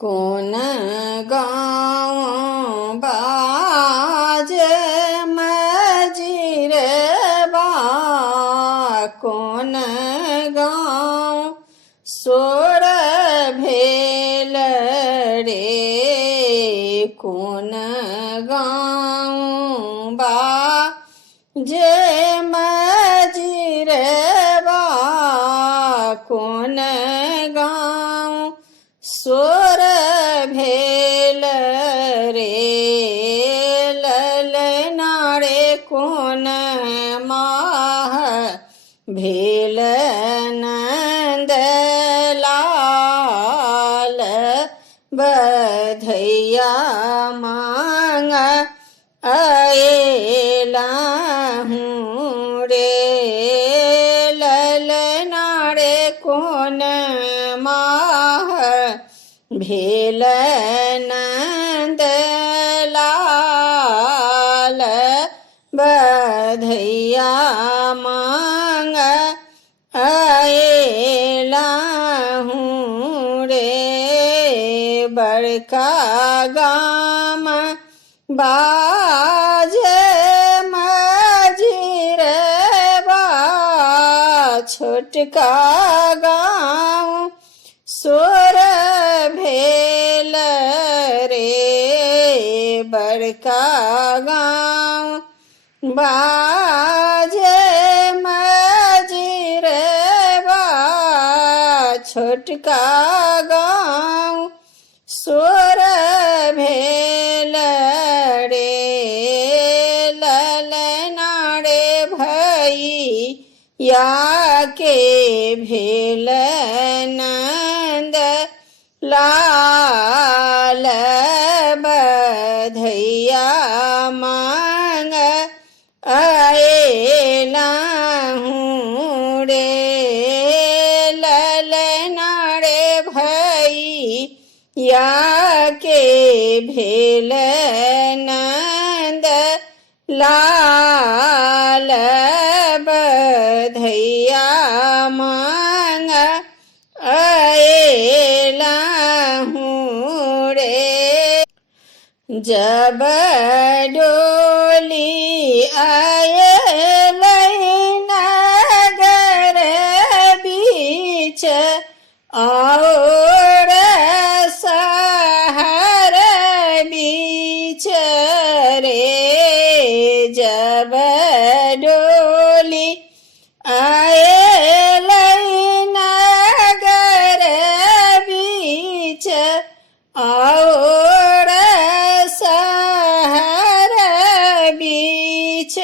कोन गाँव बाज मजिरबा, कोन गाँव सोर भेल रे, कोन गाँव बाज मजिरबा, कोन गाँव सोर भेल रे, ललना रे कोन माह भेल नंद लाल, बधैया मांग अएलहूँ रे, ललना रे कोन माह भेल नंद लाल, बधैया मांग अएलहूँ रे, बड़का गाम बाज मजिरबा, छोटका गाँव सोर भेल रे, बड़का गाँव बाज मजिरबा, छोटका गाँव सोर भेल रे, ललना रे भैया के भेल नंद लाल, बधैया मांग अएलहूँ रे, ललना रे भैया के भेल नंद लाल, बधैया मांग अएलहूँ रे, जब डोली अएलै नगर बीच, और शहर बीच रे, जब डोली अएलै नगर बीच, और शहर बीच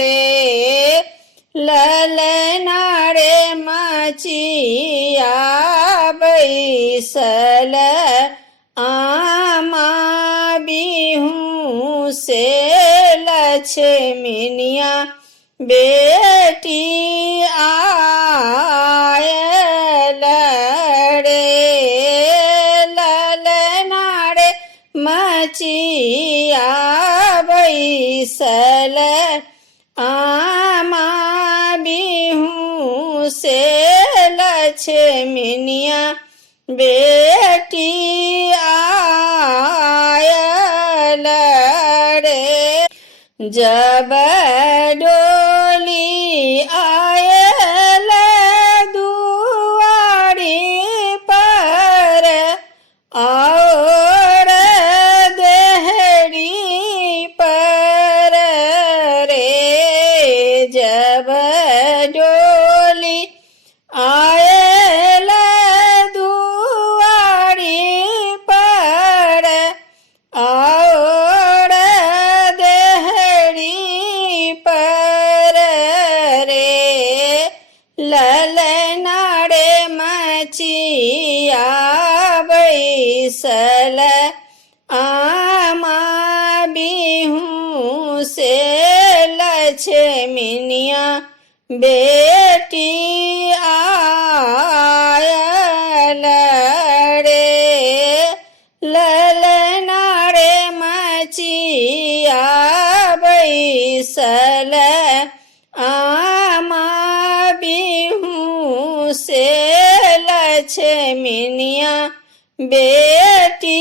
रे, ललना रे मचिया बैसल आमा बिहू से, लक्ष्मीनिया बेटी आयल रे, ललना रे मचिया बैसल आमा बिहू से, लक्ष्मीनिया बेटी आयल रे, जब डोली आयल दुआरी पर, और देहरी पर रे, जब डोली आयल दुआरी पर, और देहरी पर रे, ललना रे मचिया बैसल आमा बिहू से, लक्ष्मीनिया बेटी आयल रे, ललना रे मचिया बैसल आमा बिहू से, लक्ष्मीनिया बेटी